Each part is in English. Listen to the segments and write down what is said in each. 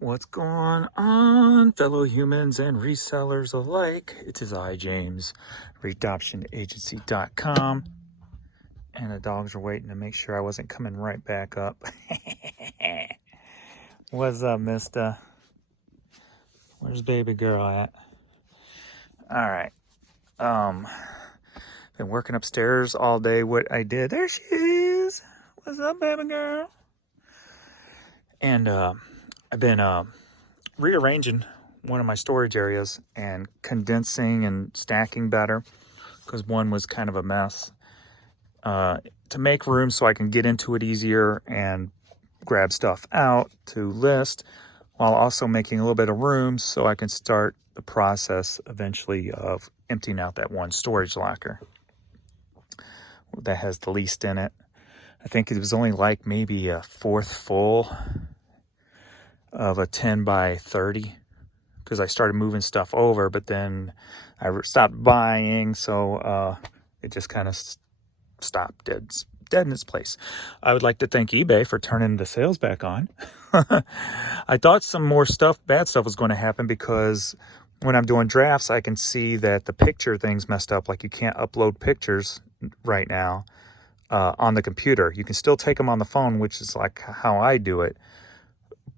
What's going on, fellow humans and resellers alike? It is I, James, readoptionagency.com, and the dogs are waiting to make sure I wasn't coming right back up. What's up, mister? Where's baby girl at? All right. Been working upstairs all day. What I did, there she is. What's up, baby girl? And I've been rearranging one of my storage areas and condensing and stacking better because one was kind of a mess, to make room so I can get into it easier and grab stuff out to list, while also making a little bit of room so I can start the process eventually of emptying out that one storage locker that has the least in it. I think it was only like maybe a fourth full of a 10 by 30 because I started moving stuff over, but then I stopped buying, so it just kind of stopped dead in its place. I would like to thank eBay for turning the sales back on. I thought some more bad stuff was going to happen, because when I'm doing drafts, I can see that the picture thing's messed up. Like, you can't upload pictures right now on the computer. You can still take them on the phone, which is like how I do it.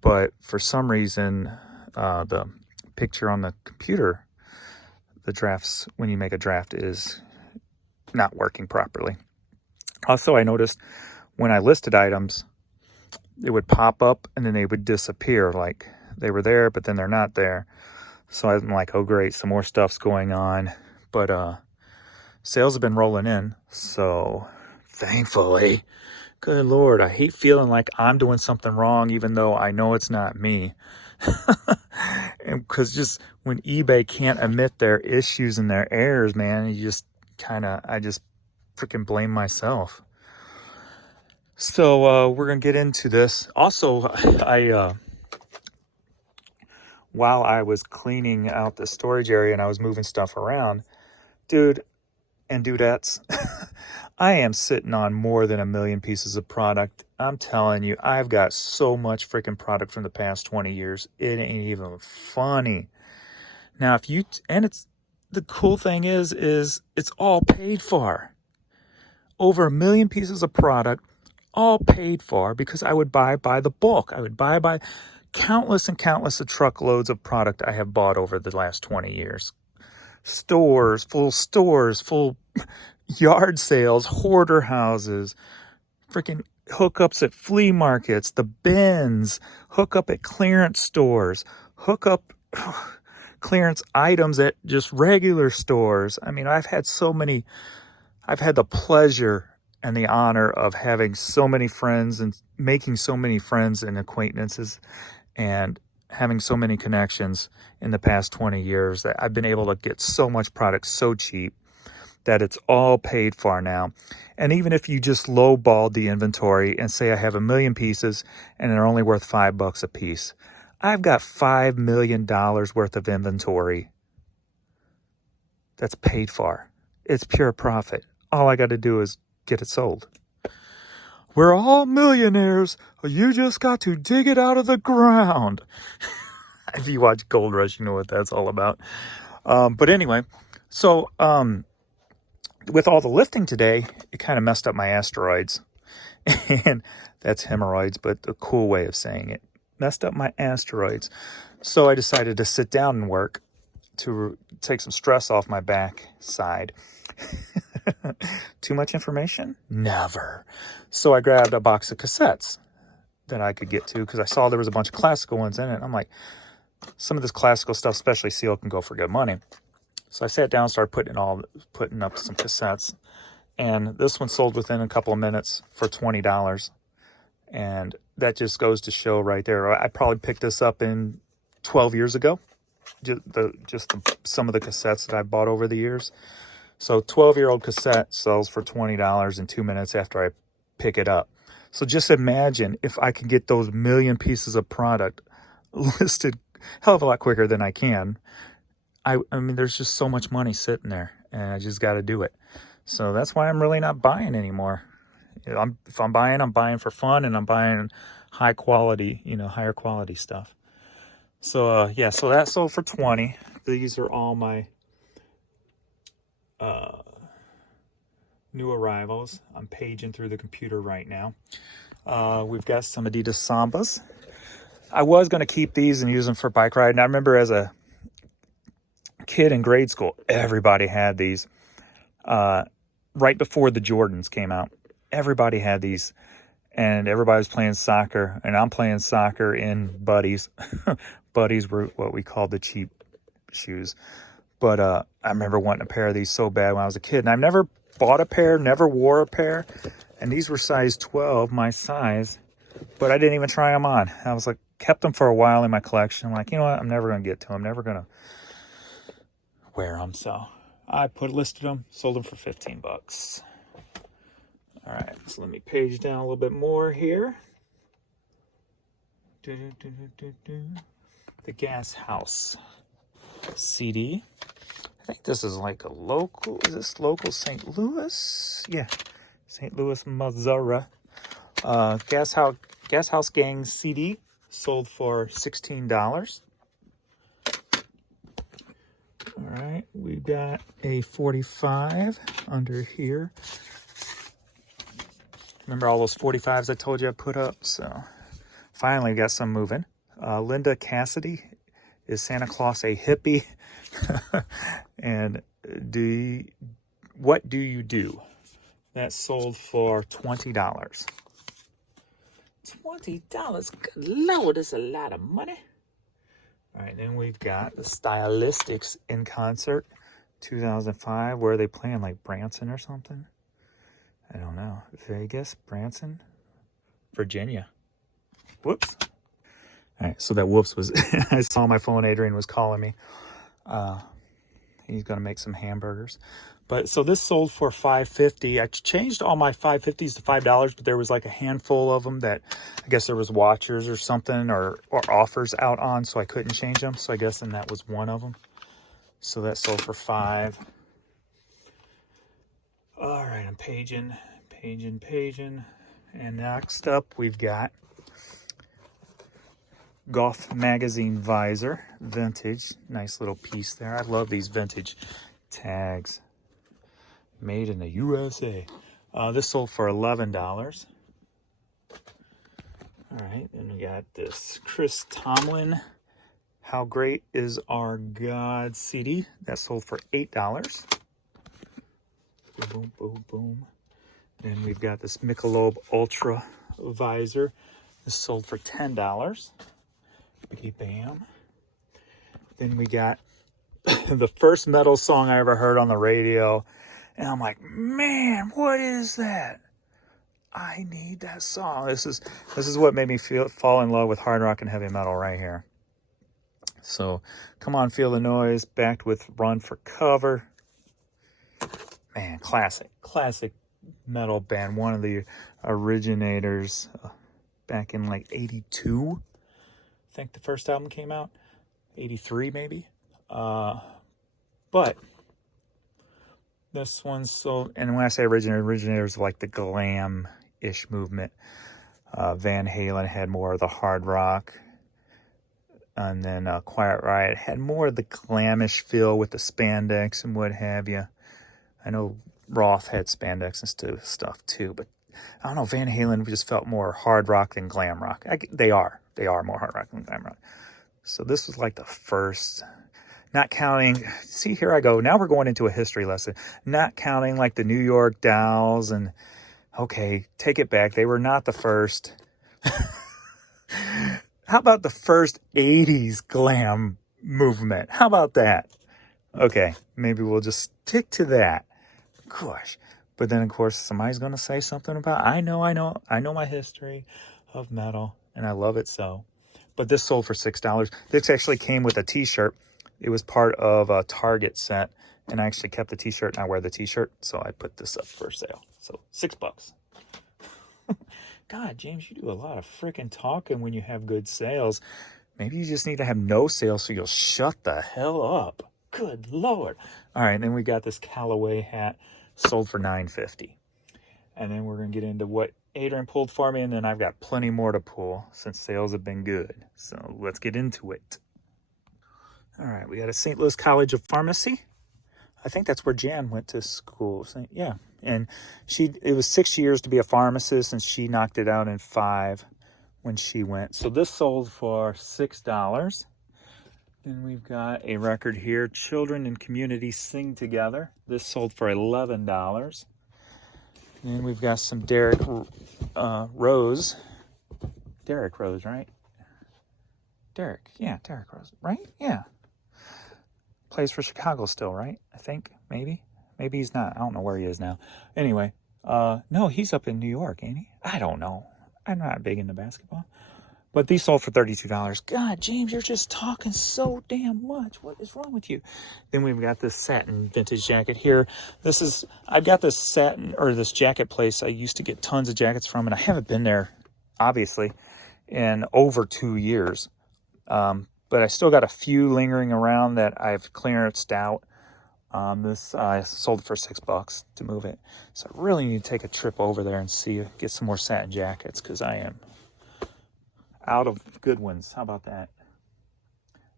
But for some reason, the picture on the computer, the drafts, when you make a draft, is not working properly. Also, I noticed when I listed items, it would pop up and then they would disappear. Like, they were there, but then they're not there. So I'm like, oh great, some more stuff's going on. But sales have been rolling in, so thankfully. Good Lord, I hate feeling like I'm doing something wrong, even though I know it's not me. Because just when eBay can't admit their issues and their errors, man, I just freaking blame myself. So we're going to get into this. Also, while I was cleaning out the storage area and I was moving stuff around, dude and dudettes, I am sitting on more than 1 million pieces of product. I'm telling you, I've got so much freaking product from the past 20 years. It ain't even funny. Now, the cool thing is it's all paid for. Over 1 million pieces of product, all paid for, because I would buy by the bulk. I would buy by countless and countless of truckloads of product I have bought over the last 20 years. Stores, full yard sales, hoarder houses, freaking hookups at flea markets, the bins, hookup at clearance stores, hookup clearance items at just regular stores. I mean, I've had the pleasure and the honor of having so many friends and making so many friends and acquaintances and having so many connections in the past 20 years that I've been able to get so much product so cheap that it's all paid for now. And even if you just lowballed the inventory and say I have 1 million pieces and they're only worth $5 a piece, I've got $5 million worth of inventory that's paid for. It's pure profit. All I got to do is get it sold. We're all millionaires. You just got to dig it out of the ground. If you watch Gold Rush, you know what that's all about. But anyway, so with all the lifting today, it kind of messed up my asteroids. And that's hemorrhoids, but the cool way of saying it. Messed up my asteroids. So I decided to sit down and work to take some stress off my back side. Too much information? Never. So I grabbed a box of cassettes that I could get to, because I saw there was a bunch of classical ones in it. I'm like, some of this classical stuff, especially Seal, can go for good money. So I sat down and started putting up some cassettes. And this one sold within a couple of minutes for $20. And that just goes to show right there. I probably picked this up in 12 years ago. Some of the cassettes that I bought over the years. So 12-year-old cassette sells for $20 in 2 minutes after I pick it up. So just imagine if I can get those 1 million pieces of product listed a hell of a lot quicker than I can. I mean, there's just so much money sitting there, and I just got to do it. So that's why I'm really not buying anymore. If I'm buying for fun, and I'm buying high quality, higher quality stuff. So yeah, so that sold for 20. These are all my new arrivals. I'm paging through the computer right now. We've got some Adidas Sambas. I was going to keep these and use them for bike riding. I remember as a kid in grade school, everybody had these. Right before the Jordans came out, everybody had these, and everybody was playing soccer, and I'm playing soccer in buddies. Buddies were what we called the cheap shoes. But I remember wanting a pair of these so bad when I was a kid, and I've never bought a pair, never wore a pair, and these were size 12, my size, but I didn't even try them on. I was like, kept them for a while in my collection. I'm like, you know what, I'm never going to get to them, never going to wear them, so I listed them, sold them for 15 bucks. All right, so let me page down a little bit more here. The Gas House CD. I think this is like a local, is this local St. Louis? Yeah, St. Louis, Missouri. Gas House Gang CD sold for $16. All right, we got a 45 under here. Remember all those 45s I told you I put up? So finally got some moving. Linda Cassidy, Is Santa Claus a Hippie? And what do you do? That sold for $20. $20? Good Lord, that's a lot of money. All right, then we've got the Stylistics in Concert 2005. Where are they playing? Like Branson or something? I don't know. Vegas? Branson? Virginia. Whoops. All right, so that whoops was, I saw my phone, Adrian was calling me. He's going to make some hamburgers. But so this sold for $5.50. I changed all my $5.50s to $5, but there was like a handful of them that I guess there was watchers or something or offers out on, so I couldn't change them. So I guess then that was one of them. So that sold for $5. All right, I'm paging. And next up, we've got Golf Magazine Visor, vintage. Nice little piece there. I love these vintage tags. Made in the USA. This sold for $11. All right, then we got this Chris Tomlin, How Great Is Our God CD. That sold for $8. Boom, boom, boom. Then we've got this Michelob Ultra visor. This sold for $10. Biggie bam. Then we got the first metal song I ever heard on the radio. And I'm like, man, what is that? I need that song. This is what made me fall in love with hard rock and heavy metal right here. So, Come On Feel the Noise, backed with Run for Cover. Man, classic metal band. One of the originators back in like 82. I think the first album came out. 83 maybe. But this one's so, and when I say originators like the glam-ish movement. Van Halen had more of the hard rock. And then Quiet Riot had more of the glamish feel with the spandex and what have you. I know Roth had spandex and stuff too, but I don't know, Van Halen just felt more hard rock than glam rock. They are more hard rock than glam rock. So this was like the first, not counting, see, here I go. Now we're going into a history lesson. Not counting like the New York Dolls and, okay, take it back. They were not the first. How about the first 80s glam movement? How about that? Okay, maybe we'll just stick to that. Gosh. But then, of course, somebody's going to say something about, I know my history of metal, and I love it so. But this sold for $6. This actually came with a t-shirt. It was part of a Target set, and I actually kept the t-shirt, and I wear the t-shirt, so I put this up for sale. So, $6. God, James, you do a lot of freaking talking when you have good sales. Maybe you just need to have no sales so you'll shut the hell up. Good Lord. All right, and then we got this Callaway hat sold for $9.50. And then we're going to get into what Adrian pulled for me, and then I've got plenty more to pull since sales have been good. So let's get into it. All right, we got a St. Louis College of Pharmacy. I think that's where Jan went to school. Yeah, and it was 6 years to be a pharmacist, and she knocked it out in 5 when she went. So this sold for $6. Then we've got a record here, Children and Community Sing Together. This sold for $11. Then we've got some Derek Rose. Derek Rose, right? Derek Rose, right? Yeah. Plays for Chicago still, right? I think, maybe he's not. I don't know where he is now. Anyway, no, he's up in New York, ain't he? I don't know. I'm not big into basketball. But these sold for $32. God, James, you're just talking so damn much. What is wrong with you? Then we've got this satin vintage jacket here. I've got this satin, or this jacket place I used to get tons of jackets from, and I haven't been there, obviously, in over 2 years. But I still got a few lingering around that I've clearanced out. This I sold it for $6 to move it. So I really need to take a trip over there and get some more satin jackets, because I am out of good ones. How about that?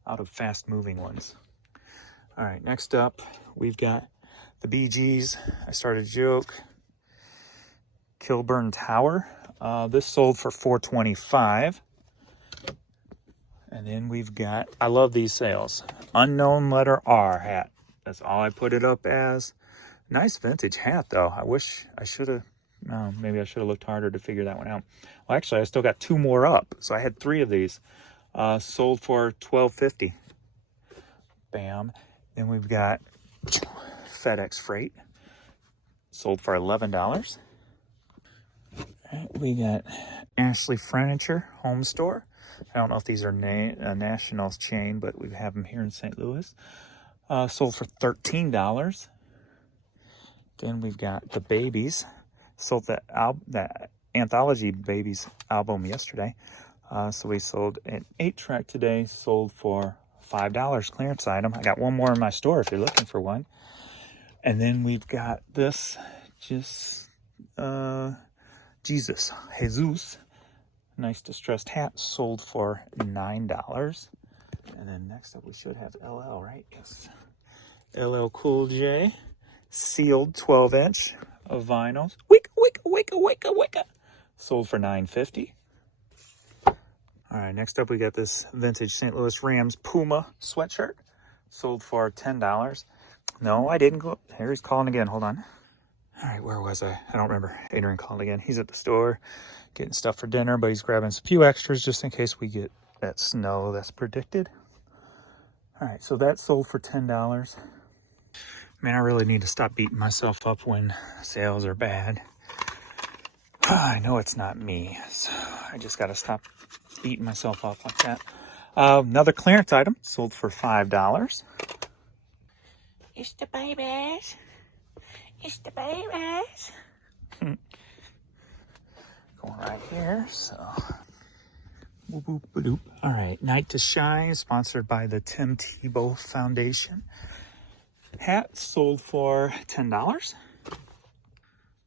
Out of fast-moving ones. All right, next up, we've got the Bee Gees. I started a joke. Kilburn Tower. This sold for $4.25. And then we've got, I love these sales, Unknown Letter R hat. That's all I put it up as. Nice vintage hat, though. I wish I should have, no, maybe I should have looked harder to figure that one out. Well, actually, I still got 2 more up. So I had 3 of these. Sold for $12.50. Bam. Then we've got FedEx Freight. Sold for $11. We got Ashley Furniture Home Store. I don't know if these are a national chain, but we have them here in St. Louis. Sold for $13. Then we've got the Babies. Sold that Anthology Babies album yesterday. So we sold an 8-track today. Sold for $5 clearance item. I got one more in my store if you're looking for one. And then we've got this Jesus. Nice distressed hat, sold for $9. And then next up we should have LL, right? Yes. LL Cool J, sealed 12-inch of vinyls. Wicka, wicka, wicka, wicka, wicka. Sold for $9.50. All right, next up we got this vintage St. Louis Rams Puma sweatshirt. Sold for $10. No, I didn't go. Harry's calling again. Hold on. All right, where was I? I don't remember. Adrian called again. He's at the store getting stuff for dinner, but he's grabbing a few extras just in case we get that snow that's predicted. All right, so that sold for $10. Man, I really need to stop beating myself up when sales are bad. I know it's not me, so I just got to stop beating myself up like that. Another clearance item sold for $5. It's the babies. It's the babies. Going right here, so. Boop, boop, boop. All right, Night to Shine, sponsored by the Tim Tebow Foundation. Hat sold for $10.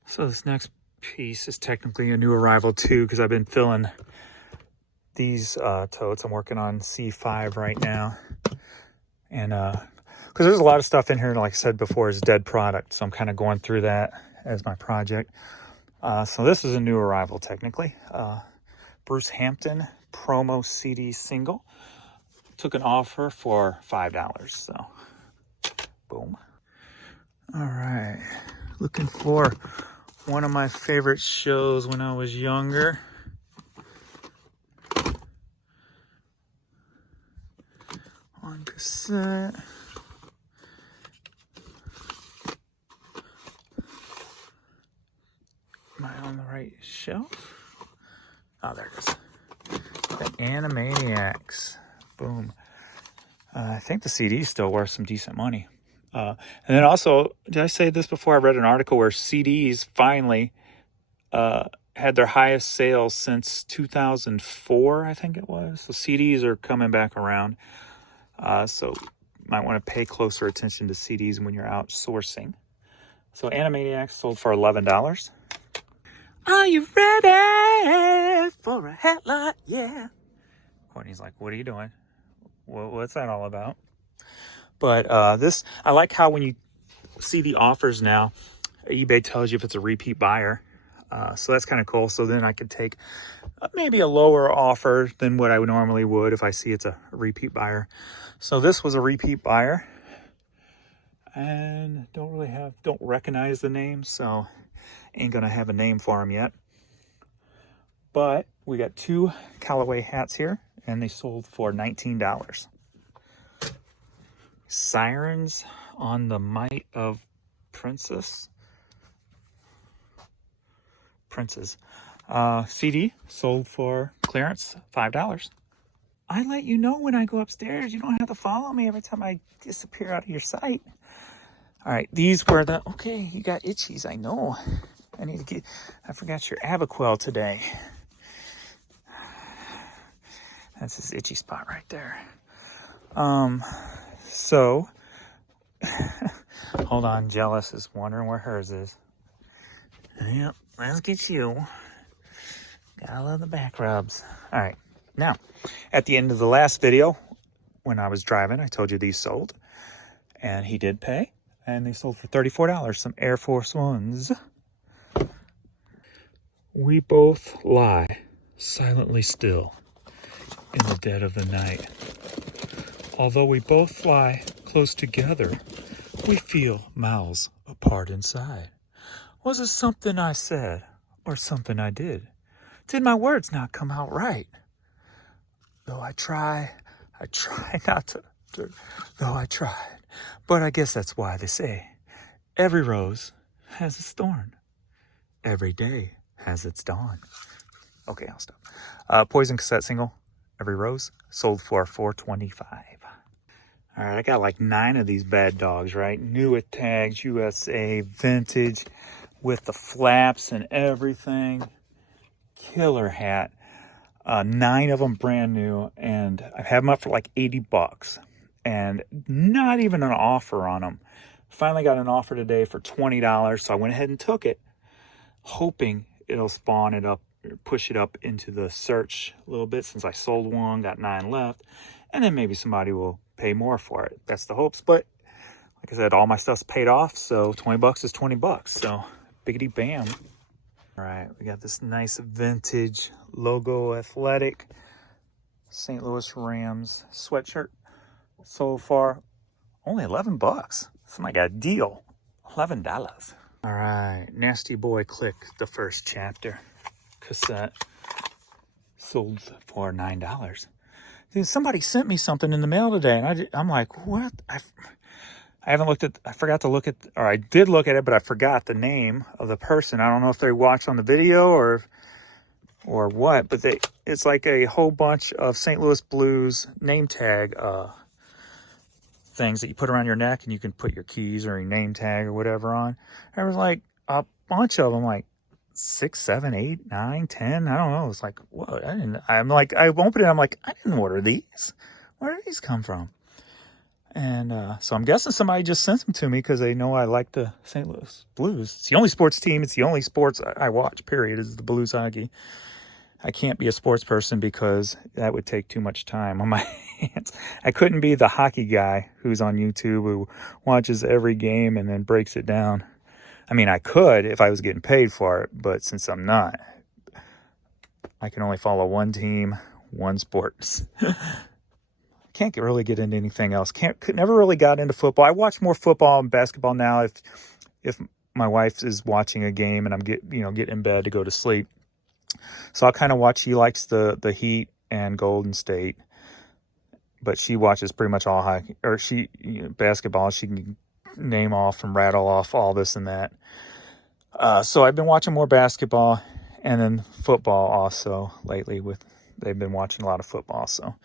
So this next piece is technically a new arrival too, because I've been filling these totes. I'm working on C5 right now. And because there's a lot of stuff in here, like I said before, is dead product. So I'm kind of going through that as my project. So this is a new arrival technically. Bruce Hampton promo CD single. Took an offer for $5. So boom. All right. Looking for one of my favorite shows when I was younger. On cassette. Am I on the right shelf? Oh, there it is. The Animaniacs. Boom. I think the CD is still worth some decent money. And then also, did I say this before? I read an article where CDs finally had their highest sales since 2004, I think it was. So CDs are coming back around. So you might want to pay closer attention to CDs when you're outsourcing. So Animaniacs sold for $11. Are you ready for a headlight? Yeah. Courtney's like, what are you doing? What's that all about? But I like how when you see the offers now, eBay tells you if it's a repeat buyer. So that's kind of cool. So then I could take maybe a lower offer than what I would normally would if I see it's a repeat buyer. So this was a repeat buyer, and don't recognize the name, so ain't gonna have a name for him yet. But we got 2 Callaway hats here, and they sold for $19. Sirens on the Might of Princes. CD sold for clearance, $5. I let you know when I go upstairs. You don't have to follow me every time I disappear out of your sight. All right, these were okay, you got itchies, I know. I forgot your Abaquil today. That's his itchy spot right there. So, hold on, Jealous is wondering where hers is. Yep, let's get you. Gotta love the back rubs. All right, now, at the end of the last video, when I was driving, I told you these sold. And he did pay, and they sold for $34, some Air Force Ones. We both lie silently still in the dead of the night. Although we both lie close together, we feel miles apart inside. Was it something I said or something I did? Did my words not come out right? Though I try not to, though I tried. But I guess that's why they say, every rose has its thorn. Every day has its dawn. Okay, I'll stop. Poison cassette single, Every Rose, sold for $4.25. All right, I got like 9 of these bad dogs, right? New with tags, USA, vintage, with the flaps and everything. Killer hat. 9 of them brand new, and I have them up for like $80, and not even an offer on them. Finally got an offer today for $20, so I went ahead and took it, hoping it'll spawn it up, push it up into the search a little bit, since I sold one, got 9 left, and then maybe somebody will pay more for it. That's the hopes. But like I said, all my stuff's paid off, so $20 is $20. So biggity bam. All right, we got this nice vintage logo athletic St. Louis Rams sweatshirt. So far, only $11. Something like a deal. $11. All right, Nasty Boy Click, the first chapter cassette, sold for $9. Dude, somebody sent me something in the mail today, and I'm like, what? I haven't looked at, I forgot to look at, or I did look at it, but I forgot the name of the person. I don't know if they watched on the video or what, but it's like a whole bunch of St. Louis Blues name tag things that you put around your neck, and you can put your keys or your name tag or whatever on. There was like a bunch of them, like 6, 7, 8, 9, 10. I don't know. It's like, what? I opened it. I'm like, I didn't order these. Where did these come from? And so I'm guessing somebody just sent them to me because they know I like the St. Louis Blues. It's the only sports team. It's the only sports I watch, period, is the Blues hockey. I can't be a sports person because that would take too much time on my hands. I couldn't be the hockey guy who's on YouTube who watches every game and then breaks it down. I mean, I could if I was getting paid for it, but since I'm not, I can only follow one team, one sport. Can't really get into anything else. Never really got into football. I watch more football and basketball now if my wife is watching a game and I'm get in bed to go to sleep. So I'll kind of watch. She likes the Heat and Golden State, but she watches pretty much all hockey or basketball. She can name off and rattle off all this and that. So I've been watching more basketball and then football also lately. They've been watching a lot of football. So,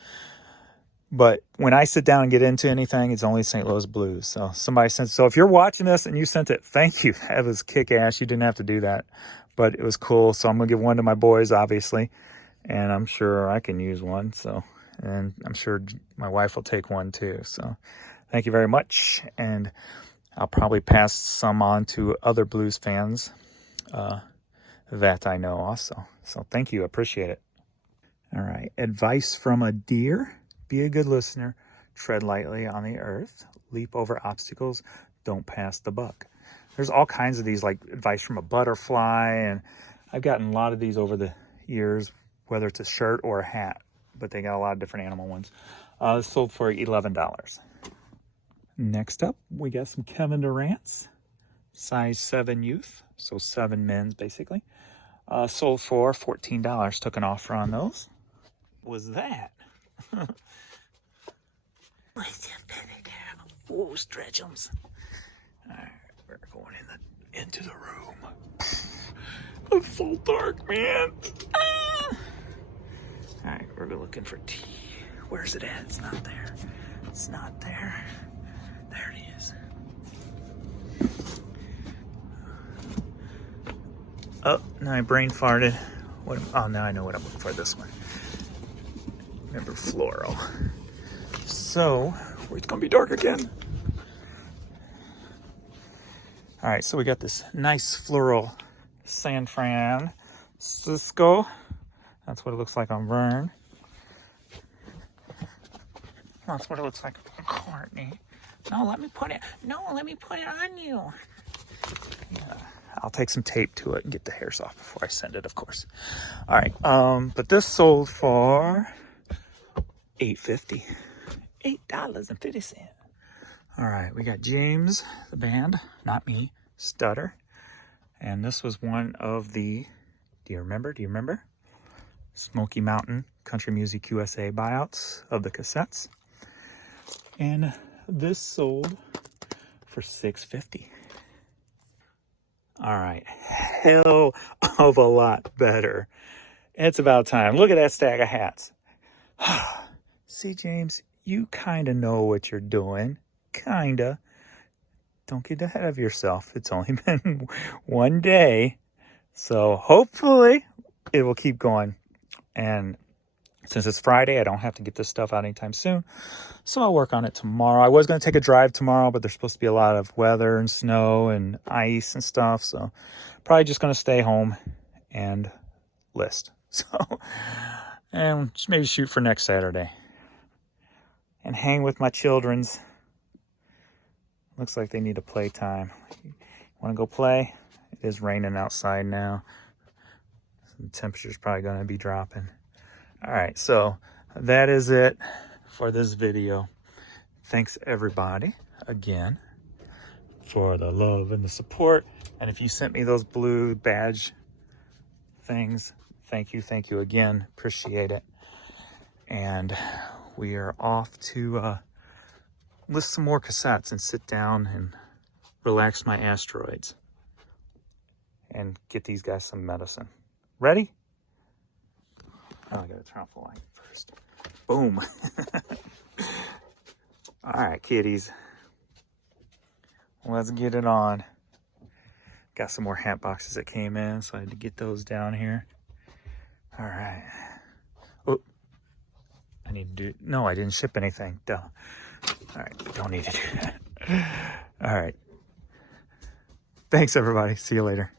but when I sit down and get into anything, it's only St. Louis Blues. So somebody sent. So if you're watching this and you sent it, thank you. That was kick ass. You didn't have to do that, but it was cool. So I'm gonna give one to my boys, obviously, and I'm sure I can use one. So, and I'm sure my wife will take one too. So, thank you very much, and I'll probably pass some on to other Blues fans that I know also. So thank you. Appreciate it. All right. Advice from a deer. Be a good listener. tread lightly on the earth, leap over obstacles, don't pass the buck. There's all kinds of these, like advice from a butterfly, and I've gotten a lot of these over the years, whether it's a shirt or a hat, but they got a lot of different animal ones. Sold for $11. Next up, we got some Kevin Durant's, size 7 youth, so 7 men's basically. Sold for $14. Took an offer on those. What was that? What's that, baby girl? Ooh, stretch 'em. All right, we're going into the room. It's so dark, man. Ah. All right, we're looking for tea. Where's it at? It's not there. It's not there. There it is. Oh, now I brain farted. Oh, now I know what I'm looking for. This one. Remember floral. So, it's gonna be dark again. All right, so we got this nice floral San Francisco. That's what it looks like on Vern. That's what it looks like on Courtney. No, let me put it. No, let me put it on you. Yeah, I'll take some tape to it and get the hairs off before I send it, of course. All right, but this sold for $8.50. $8.50. All right, we got James, the band, not me, Stutter. And this was one of the, do you remember? Smoky Mountain Country Music USA buyouts of the cassettes. And this sold for $6.50. All right, hell of a lot better. It's about time. Look at that stack of hats. See, James, you kind of know what you're doing. Kinda. Don't get ahead of yourself. It's only been one day. So hopefully it will keep going. And since it's Friday, I don't have to get this stuff out anytime soon. So I'll work on it tomorrow. I was going to take a drive tomorrow, but there's supposed to be a lot of weather and snow and ice and stuff. So probably just going to stay home and list. So, and maybe shoot for next Saturday. And hang with my children's. Looks like they need a playtime. Want to go play? It is raining outside now. The temperature's probably going to be dropping. All right, so that is it for this video. Thanks everybody again for the love and the support. And if you sent me those blue badge things, thank you again. Appreciate it. And we are off to list some more cassettes and sit down and relax my asteroids and get these guys some medicine. Ready? Oh, I gotta turn off the light first. Boom. All right, kitties. Let's get it on. Got some more hat boxes that came in, so I had to get those down here. All right. Oh, I need to do, no, I didn't ship anything. Duh. All right, don't need to do that. All right. Thanks, everybody. See you later.